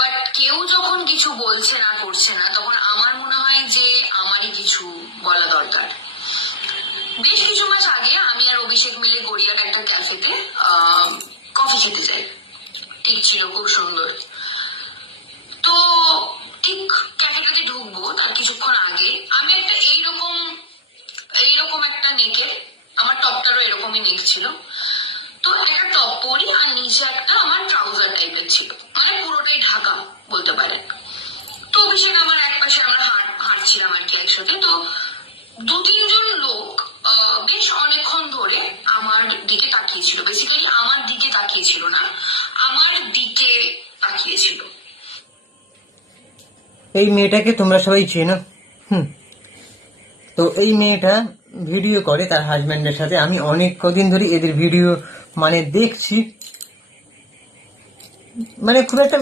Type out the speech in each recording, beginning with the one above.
But কেউ যখন কিছু বলছে না করছে না, তখন আমার মনে হয় যে আমারই কিছু বলা দরকার। বেশ কিছু মাস আগে আমি আর অভিষেক মিলে গড়িয়ার একটা ক্যাফেতে কফি খেতে যাই। ঠিক ছিল, খুব সুন্দর। তো ঠিক ক্যাফেটাতে ঢুকবো তার কিছুক্ষণ আগে আমি একটা এইরকম একটা নেকের, আমার টপটারও এরকমই নেক ছিল, তো একটা টপ পরি আর নিচে একটা আমার ট্রাউজার টাইপের ছিল, মানে পুরোটাই ঢাকা বলতে পারেন। তো অভিষেক আমার এক পাশে, আমরা হাঁটছিলাম আর কি একসাথে। তো 2-3 জন লোক বেশ অনেকক্ষণ ধরে আমার দিকে তাকিয়েছিল, বেসিক্যালি আমার দিকে তাকিয়েছিল না, আমার দিকে তাকিয়েছিল। এই মেয়েটাকে তোমরা সবাই চেনো। তো এই মেয়েটা ভিডিও করে তার হাজব্যান্ডের সাথে। আমি অনেক কদিন ধরে এদের ভিডিও মানে দেখছি। মানে খুব একটা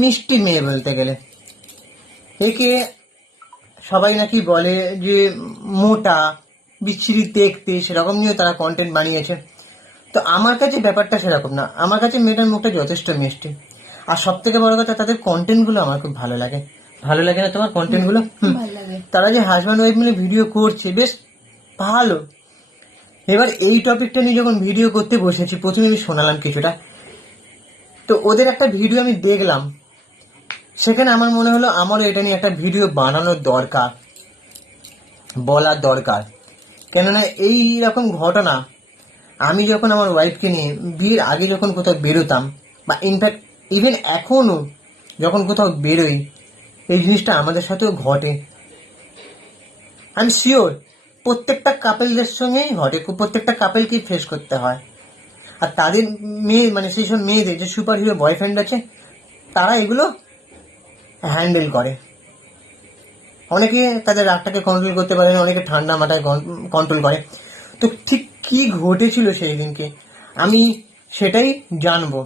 মিষ্টি মেয়ে বলতে গেলে। একে সবাই নাকি বলে যে মোটা, বিচ্ছিরি দেখতে, সেরকম নিয়েও তারা কন্টেন্ট বানিয়েছে। তো আমার কাছে ব্যাপারটা সেরকম না। আমার কাছে মেয়েটার মুখটা যথেষ্ট মিষ্টি। আর সব থেকে বড় কথা, তাদের কন্টেন্টগুলো আমার খুব ভালো লাগে। ভালো লাগে না তোমার কন্টেন্টগুলো? তারা যে হাজব্যান্ড ওয়াইফ মিলে ভিডিও করছে, বেশ ভালো। এবার এই টপিকটা নিয়ে যখন ভিডিও করতে বসেছি, প্রথমে আমি শোনালাম কিছুটা। তো ওদের একটা ভিডিও আমি দেখলাম, সেখানে আমার মনে হলো আমারও এটা নিয়ে একটা ভিডিও বানানোর দরকার, বলার দরকার। কেননা এই রকম ঘটনা আমি যখন আমার ওয়াইফকে নিয়ে বিয়ের আগে যখন কোথাও বেরোতাম, বা ইনফ্যাক্ট ইভেন এখনও যখন কোথাও বেরোই, এই জিনিসটা আমাদের সাথেও ঘটে। আই এম শিওর প্রত্যেকটা কাপেলদের সঙ্গেই ঘটে, প্রত্যেকটা কাপেলকেই ফেস করতে হয়। আর তাদের মেয়ে, মানে সেই সব মেয়েদের যে সুপার হিরো বয়ফ্রেন্ড আছে, তারা এগুলো হ্যান্ডেল করে। অনেকে তাদের রাগটাকে কন্ট্রোল করতে পারে না, অনেকে ঠান্ডা মাথায় কন্ট্রোল করে। তো ঠিক কি ঘটেছিল সেই দিনকে আমি সেটাই জানবো।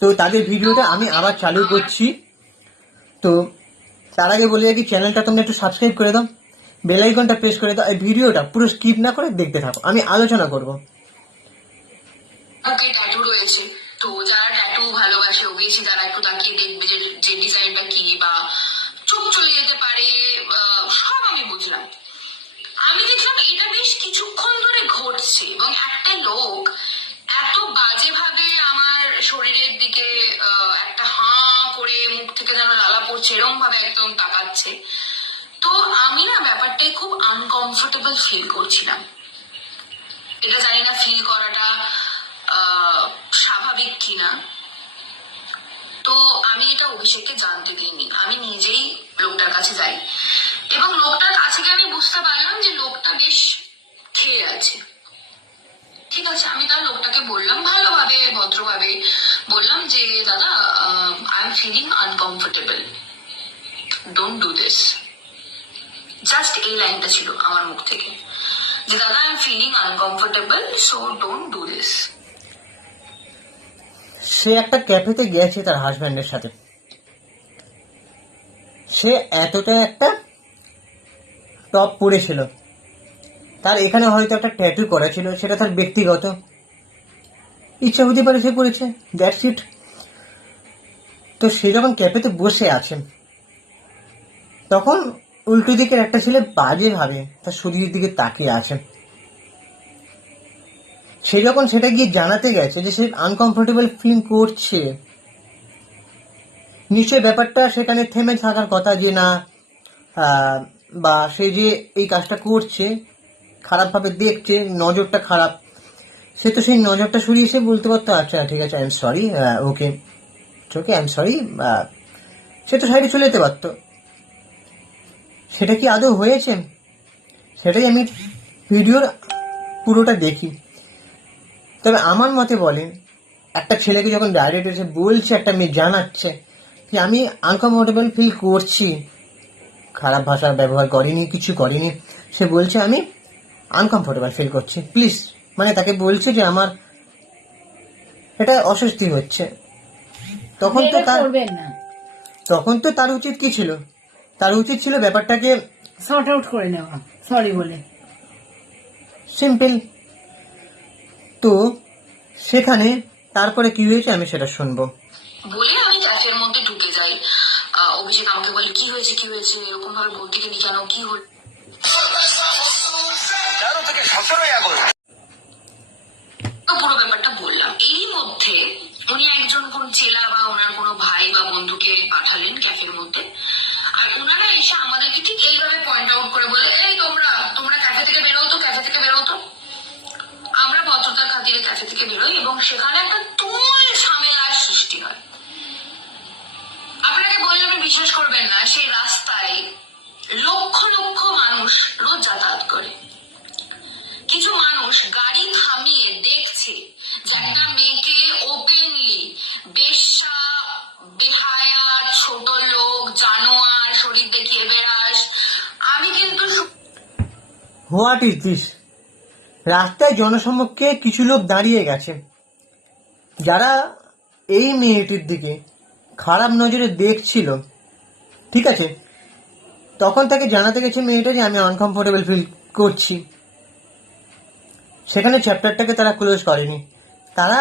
তো তাদের ভিডিওটা আমি আবার চালু করছি। তো তার আগে বলে রাখি, চ্যানেলটা তোমরা একটু সাবস্ক্রাইব করে দাও, বেল আইকনটা প্রেস করে দাও। এই ভিডিওটা পুরো স্কিপ না করে দেখতে থাকো, আমি আলোচনা করব। ওকে, ট্যাটু রয়েছে। তো যারা ট্যাটু ভালোবাসে, অবভিয়াসলি তারা একটু তাকিয়ে দেখবে যে ডিজাইনটা কি, বা চোখ চলে যেতে পারে, সব আমি বুঝলাম। আমি দেখলাম এটা বেশ কিছুক্ষণ ধরে ঘটছে, এবং একটা লোক এত বাজে ভাবে আমার শরীরের দিকে একটা হাঁ করে মুখ থেকে যেন লালা পড়ছে এরকম ভাবে একদম তাকাচ্ছে। তো আমি না ব্যাপারটাই খুব আনকমফোর্টেবল ফিল করছিলাম। এটা জানি না ফিল করাটা স্বাভাবিক কিনা। তো আমি এটা অভিষেককে জানতে দিইনি, আমি নিজেই লোকটার কাছে যাই, এবং লোকটার কাছে গিয়ে আমি বুঝতে পারলাম যে লোকটা বেশ খেয়ে আছে। ঠিক আছে, আমি তার লোকটাকে বললাম ভালোভাবে, ভদ্রভাবে বললাম যে দাদা, I am feeling uncomfortable, don't do this. Just এই লাইনটা ছিল আমার মুখ থেকে, যে দাদা I am feeling uncomfortable, so don't do this. সে একটা ক্যাফেতে গেছে তার হাজব্যান্ডের সাথে। সে এতটা একটা টপ পরেছিল, তার এখানে হয়তো একটা ট্যাটু করা ছিল, সেটা তার ব্যক্তিগত ইচ্ছা হতে পারে, সে করেছে, দ্যাটস ইট। তো সে যখন ক্যাফেতে বসে আছে, তখন উল্টো দিকের একটা ছেলে বাজে ভাবে তার শরীরের দিকে তাকিয়ে আছে। সে যখন সেটা গিয়ে জানাতে গেছে যে সে আনকমফোর্টেবল ফিল করছে, নিশ্চয়ই ব্যাপারটা সেখানে থেমে থাকার কথা, যে না, বা সে যে এই কাজটা করছে খারাপভাবে দেখছে, নজরটা খারাপ, সে তো সেই নজরটা সরিয়ে সে বলতে পারতো আচ্ছা ঠিক আছে, I am sorry, okay okay, I am sorry, সে তো সাইডে চলে যেতে পারতো। সেটা কি আদৌ হয়েছে? সেটাই আমি ভিডিওর পুরোটা দেখি। তবে আমার মতে বলে, একটা ছেলেকে যখন ডাইরেক্ট এসে বলছে, একটা মেয়ে জানাচ্ছে যে আমি আনকমফোর্টেবল ফিল করছি, খারাপ ভাষা ব্যবহার করিনি, কিছু করিনি, সে বলছে আমি আনকমফোর্টেবল ফিল করছি, প্লিজ, মানে তাকে বলছে যে আমার এটা অস্বস্তি হচ্ছে। তখন তো তার উচিত কি ছিল? তার উচিত ছিল ব্যাপারটাকে সর্ট আউট করে নেওয়া, সরি বলে, সিম্পল। তো সেখানে তারপরে কি হয়েছে আমি সেটা শুনবো। বলে আমি ক্যাফের মধ্যে ঢুকে যাই। অভিষেক আমাকে বলে কি হয়েছে এরকম ভাবে বলতে গেলি কেন, কি হল। 13 থেকে 17 আগস্ট পুরো ব্যাপারটা বললাম। এই মধ্যে উনি একজন কোন চেলা বা ওনার কোনো ভাই বা বন্ধুকে পাঠালেন ক্যাফের মধ্যে, আর ওনারা এসে আমাদেরকে ঠিক এইভাবে পয়েন্ট আউট করে বলে, এই তোমরা ক্যাফে থেকে বেরোতো। আমরা ভদ্রতার খাতিরে ক্যাফে থেকে বেরোই এবং সেখানে একটা তুমুল ঝামেলার সৃষ্টি হয়। আপনাকে বললে আপনি বিশ্বাস করবেন না, সেই রাস্তায় লক্ষ লক্ষ মানুষ রোজ যাতায়াত করে। কিছু মানুষ গাড়ি থামিয়ে দেখছে যে একটা মেয়েকে ওপেনলি বেশ্যা, বেহায়া, ছোট লোক, জানোয়ার, শরীর দেখিয়ে বেড়াস। আমি কিন্তু হোয়াট ইজ দিস? রাস্তায় জনসমক্ষে কিছু লোক দাঁড়িয়ে গেছে, যারা এই মেয়েটির দিকে খারাপ নজরে দেখছিল। ঠিক আছে, তখন তাকে জানাতে গেছে মেয়েটা যে আমি আনকমফোর্টেবল ফিল করছি। সেখানে চ্যাপ্টারটাকে তারা ক্লোজ করেনি, তারা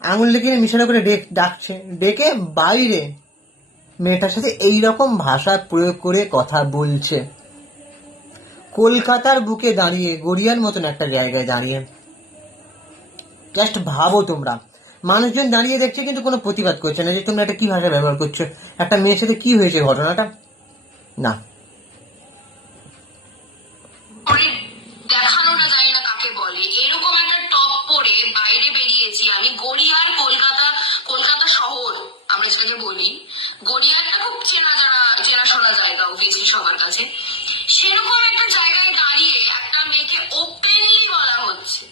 আঙুল দেখিয়ে মিশানো করে ডাকছে, ডেকে বাইরে মেয়েটার সাথে এইরকম ভাষা প্রয়োগ করে কথা বলছে। কলকাতার বুকে দাঁড়িয়ে, গড়িয়ার মতন একটা জায়গায় দাঁড়িয়ে। জাস্ট ভাবো তোমরা, মানুষজন দাঁড়িয়ে দেখছে কিন্তু কোনো প্রতিবাদ করছে না যে তোমরা এটা কি ভাষা ব্যবহার করছো, একটা মেয়ের সাথে কি হয়েছে ঘটনাটা। না, দেখানোটা যায় না কাকে বলে, এরকম একটা টপ পরে বাইরে বেরিয়েছি আমি। গড়িয়ার কলকাতা শহর আমরা যেটাকে বলি, গড়িয়ারটা খুব চেনাশোনা জায়গা অবভিয়াসলি সবার কাছে। সেরকম একটা জায়গায় দাঁড়িয়ে একটা মেয়েকে ওপেনলি বলা হচ্ছে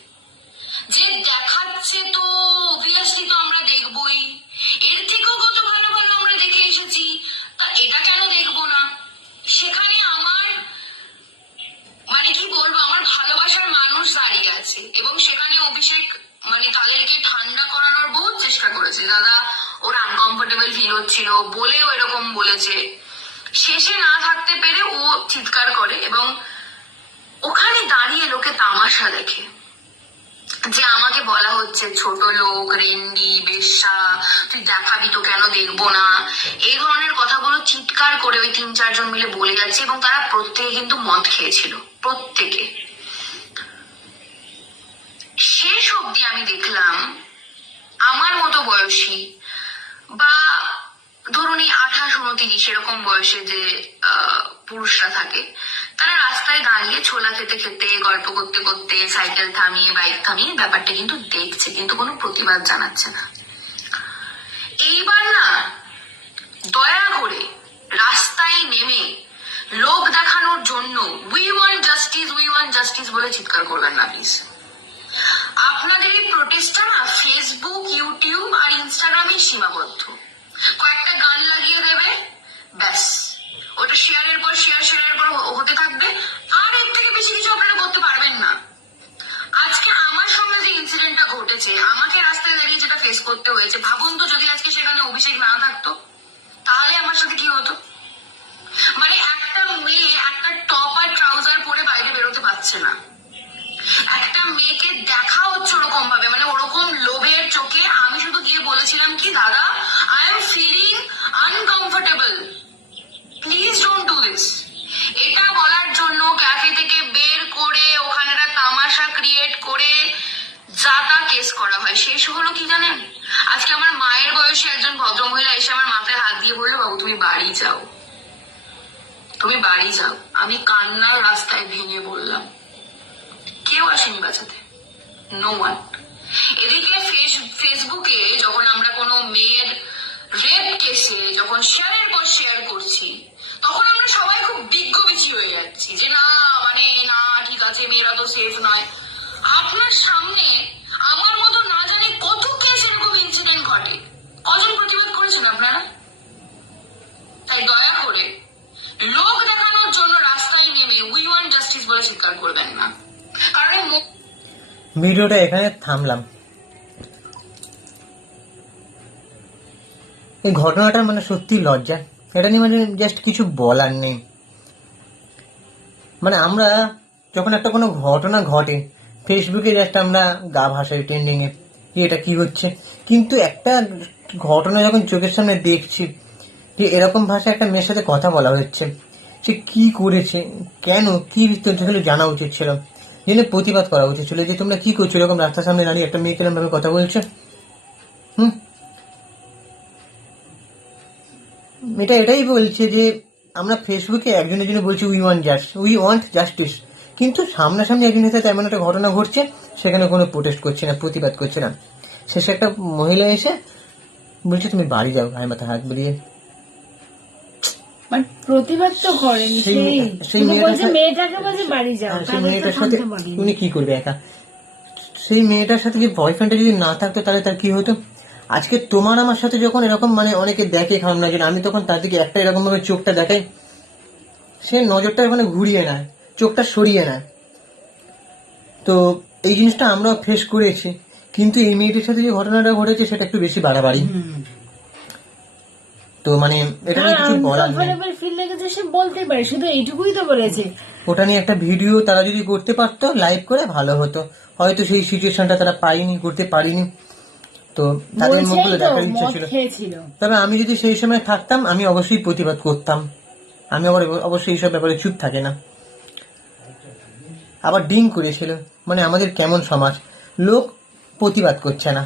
যে দেখাচ্ছে তো অবভিয়াসলি তো আমরা দেখবই, এর থেকেও কত ভালো ভালো আমরা দেখে এসেছি, তা এটা কেন দেখবো না। সেখানে আমার মানে কি বলবো, আমার ভালোবাসার মানুষ দাঁড়িয়ে আছে এবং সেখানে অভিষেক তাদেরকে ঠান্ডা করানোর বহুত চেষ্টা করেছে। দাদা ওর আনকমফোর্টেবল ফিল হচ্ছিল বলেও এরকম বলেছে। শেষে না থাকতে পেরে ও চিৎকার করে এবং ওখানে দাঁড়িয়ে লোকে তামাশা দেখে যে আমাকে বলা হচ্ছে ছোট লোক, রেন্ডি, বেশ্যা, তুই দেখাবি তো কেন দেখবো না, এই ধরনের কথাগুলো চিৎকার করে ওই 3-4 জন মিলে বলে যাচ্ছে এবং তারা প্রত্যেকে কিন্তু মদ খেয়েছিল, প্রত্যেকে। শেষ অব্দি আমি দেখলাম আমার মতো বয়সী বা ধরুন এই 28-29 এরকম বয়সে যে পুরুষরা থাকে, তারা রাস্তায় দাঁড়িয়ে ছোলা খেতে খেতে, গল্প করতে করতে, সাইকেল থামিয়ে, বাইক থামিয়ে ব্যাপারটা কিন্তু দেখছে, কিন্তু কোনো প্রতিবাদ জানাচ্ছে না। এইবার না দয়া করে রাস্তায় নেমে লোক দেখানোর জন্য উই ওয়ান্ট জাস্টিস বলে চিৎকার করবেন না প্লিজ। আপনাদের এই প্রোটেস্টটা না ফেসবুক, ইউটিউব আর ইনস্টাগ্রামে সীমাবদ্ধ। কয়েকটা গান লাগিয়ে দেবে, ব্যাস ওটা শেয়ারের পর হতে থাকবে, আর এর থেকে বেশি কিছু আপনারা করতে পারবেন না। আজকে আমার সঙ্গে যে ইনসিডেন্টটা ঘটেছে, আমাকে রাস্তায় দাঁড়িয়ে যেটা ফেস করতে হয়েছে, ভাবুন তো যদি আজকে সেখানে অভিষেক না থাকতো তাহলে আমার সাথে কি হতো। একটা মেয়ে একটা টপ আর ট্রাউজার পরে বাইরে বেরোতে পারছে না, একটা মেয়েকে দেখা হচ্ছে ওরকম ভাবে, ওরকম লোভের চোখে। আমি শুধু গিয়ে বলেছিলাম কি, দাদা I am feeling uncomfortable, please don't do this. এটা বলার জন্য ক্যাফে থেকে বের করে ওখানে একটা তামাশা ক্রিয়েট করে যা তা কেস করা হয়। শেষ হলো কি জানেন, আজকে আমার মায়ের বয়সী একজন ভদ্রমহিলা এসে আমার মাথায় হাত দিয়ে বললো, বাবু তুমি বাড়ি যাও। আমি কান্নার রাস্তায় ভেঙে বললাম, কেউ আসেনি বাঁচাতে, নো ওয়ান। এদিকে ফেসবুকে যখন আমরা কোনো মেয়ের রেপ কেসে যখন শেয়ারের পর শেয়ার করছি, তখন আমরা সবাই খুব বিজ্ঞবিচি হয়ে যাচ্ছি যে না না ঠিক আছে, মেয়েরা তো সেফ নয়। আপনার সামনে আমার মতো না জানি কত কেস এরকম ইনসিডেন্ট ঘটে, কজন প্রতিবাদ করেছেন আপনারা? তাই দয়া করে লোক দেখানোর জন্য রাস্তায় নেমে উই ওয়ান্ট জাস্টিস বলে চিৎকার করবেন না, কারণ ভিডিওটা এখানে থামলাম। এই ঘটনাটা সত্যি লজ্জা, এটা নিয়ে জাস্ট কিছু বলার নেই। আমরা যখন একটা কোনো ঘটনা ঘটে ফেসবুকে জাস্ট আমরা গা ভাসাই ট্রেন্ডিং এ এটা কি হচ্ছে, কিন্তু একটা ঘটনা যখন চোখের সামনে দেখছি যে এরকম ভাষায় একটা মেয়ের সাথে কথা বলা হচ্ছে, সে কি করেছে, কেন, কি বিস্তারিত ছিল জানা উচিত ছিল, জেনে প্রতিবাদ করা উচিত ছিল যে তোমরা কি করছো এরকম রাস্তার সামনে দাঁড়িয়ে একটা মেয়ে কিরম ভাবে কথা বলছো। এটা এটাই বলছে যে আমরা ফেসবুকে একজনের জন্য বলছি উই ওয়ান্ট জাস্টিস, কিন্তু সামনাসামনি একজনের সাথে এমন একটা ঘটনা ঘটছে সেখানে কোনো প্রোটেস্ট করছে না, প্রতিবাদ করছে না। শেষে একটা মহিলা এসে বলছে তুমি বাড়ি যাও, গায়ে মাথা হাত বেরিয়ে। বাট প্রতিবাদ তো করেনি, সেই মেয়েটাকে বলছে বাড়ি যাও, সেই মেয়েটার সাথে উনি কি করবে একা? সেই মেয়েটার সাথে যে বয়ফ্রেন্ডটা যদি না থাকতো তাহলে তার কি হতো? আজকে তোমার আমার সাথে যখন এরকম মানে অনেকে দেখে খারাপ নজর, আমি তখন তার দিকে একটা এরকম ভাবে চোখটা দেখাই, সে নজরটা ওখানে ঘুরিয়ে নেয়, চোখটা সরিয়ে নেয়। তো এই জিনিসটা আমরাও ফেস করেছি, কিন্তু এই মেয়েটির সাথে যে ঘটনাটা ঘটেছে সেটা একটু বেশি বাড়াবাড়ি। তো মানে এটা নিয়ে কিছু বলার নেই, ফিল লেগেছে সে বলতে পারে, শুধু এইটুকুই তো বলেছে। ওটা নিয়ে একটা ভিডিও তারা যদি করতে পারতো লাইভ করে ভালো হতো, হয়তো সেই সিচুয়েশনটা তারা পাইনি, করতে পারিনি, তো তাদের মুখগুলো দেখার ইচ্ছা ছিল। তবে আমি যদি সেই সময় থাকতাম আমি অবশ্যই প্রতিবাদ করতাম, আমি আবার অবশ্যই এইসব ব্যাপারে চুপ থাকে না। আবার ডিং করেছিল, মানে আমাদের কেমন সমাজ, লোক প্রতিবাদ করছে না,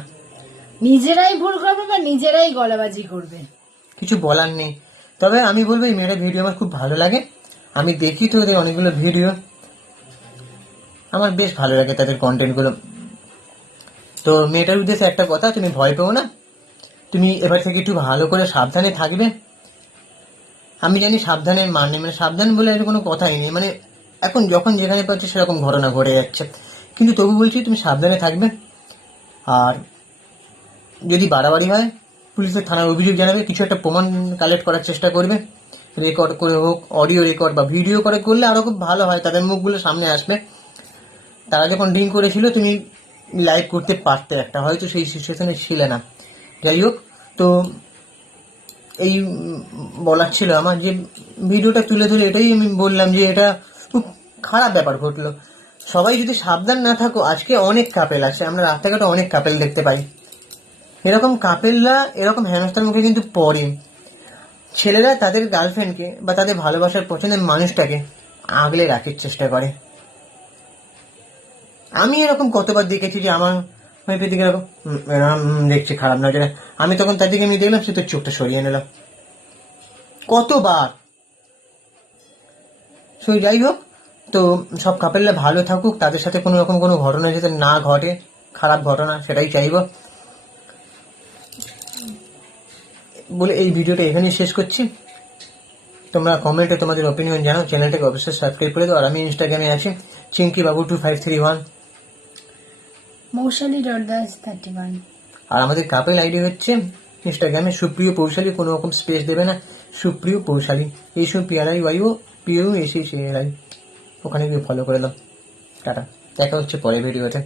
নিজেরাই ভুল করবে বা নিজেরাই গলাবাজি করবে, কিছু বলার নেই। তবে আমি বলবো এই মেয়েটার ভিডিও আমার খুব ভালো লাগে, আমি দেখি তো ওদের অনেকগুলো ভিডিও, আমার বেশ ভালো লাগে তাদের কন্টেন্টগুলো। তো মেয়েটার উদ্দেশ্যে একটা কথা, তুমি ভয় পেও না, তুমি এবার থেকে একটু ভালো করে সাবধানে থাকবে। আমি জানি সাবধানের মানে সাবধান বলে এর কোনো কথাই নেই, মানে এখন যখন যেখানে পাচ্ছে সেরকম ঘটনা ঘটে যাচ্ছে, কিন্তু তবু বলছি তুমি সাবধানে থাকবে। আর যদি বাড়াবাড়ি হয় পুলিশের থানার অভিযোগ জানাবে, কিছু একটা প্রমাণ কালেক্ট করার চেষ্টা করবে, রেকর্ড করে হোক, অডিও রেকর্ড বা ভিডিও করে করলে আরো খুব ভালো হয়, তাদের মুখগুলো সামনে আসবে। তারা যখন ড্রিঙ্ক করেছিল তুমি লাইভ করতে পারতে একটা, হয়তো সেই সিচুয়েশনে ছিলে না। যাই হোক, তো এই বলার ছিল আমার, যে ভিডিওটা তুলে ধরে এটাই আমি বললাম যে এটা খুব খারাপ ব্যাপার ঘটলো। সবাই যদি সাবধান না থাকো, আজকে অনেক কাপেল আছে, আমরা রাস্তাঘাটে অনেক কাপেল দেখতে পাই, এরকম কাপেলরা এরকম হেনস্থার মুখে কিন্তু পড়ে। ছেলেরা তাদের গার্লফ্রেন্ডকে বা তাদের ভালোবাসার পছন্দের মানুষটাকে আগলে রাখার চেষ্টা করে। আমি এরকম কতবার দেখেছি যে আমার দিকে এরকম দেখছি খারাপ নজরে, আমি তখন তার দিকে আমি দেখলাম, সে তোর চোখটা সরিয়ে নিলাম, কতবার। সো যাই হোক, তো সব কাপেলরা ভালো থাকুক, তাদের সাথে কোনো রকম কোনো ঘটনা যাতে না ঘটে, খারাপ ঘটনা, সেটাই চাইবো বলে এই ভিডিওটা এখানেই শেষ করছি। তোমরা কমেন্টে তোমাদের ওপিনিয়ন জানাও, চ্যানেলটাকে অবশ্যই সাবস্ক্রাইব করে দাও। আর আমি ইনস্টাগ্রামে আছি চিঙ্কি বাবু 2531, মৌশালী.দাস31, আর আমাদের কাপেল আইডি হচ্ছে ইনস্টাগ্রামে সুপ্রিয় পৌশালী, কোনো রকম স্পেস দেবে না, সুপ্রিয় পৌশালী, এইসব PRIYO PO এসে ওখানে গিয়ে ফলো করে দাও। টাটা, দেখা হচ্ছে পরের ভিডিওতে।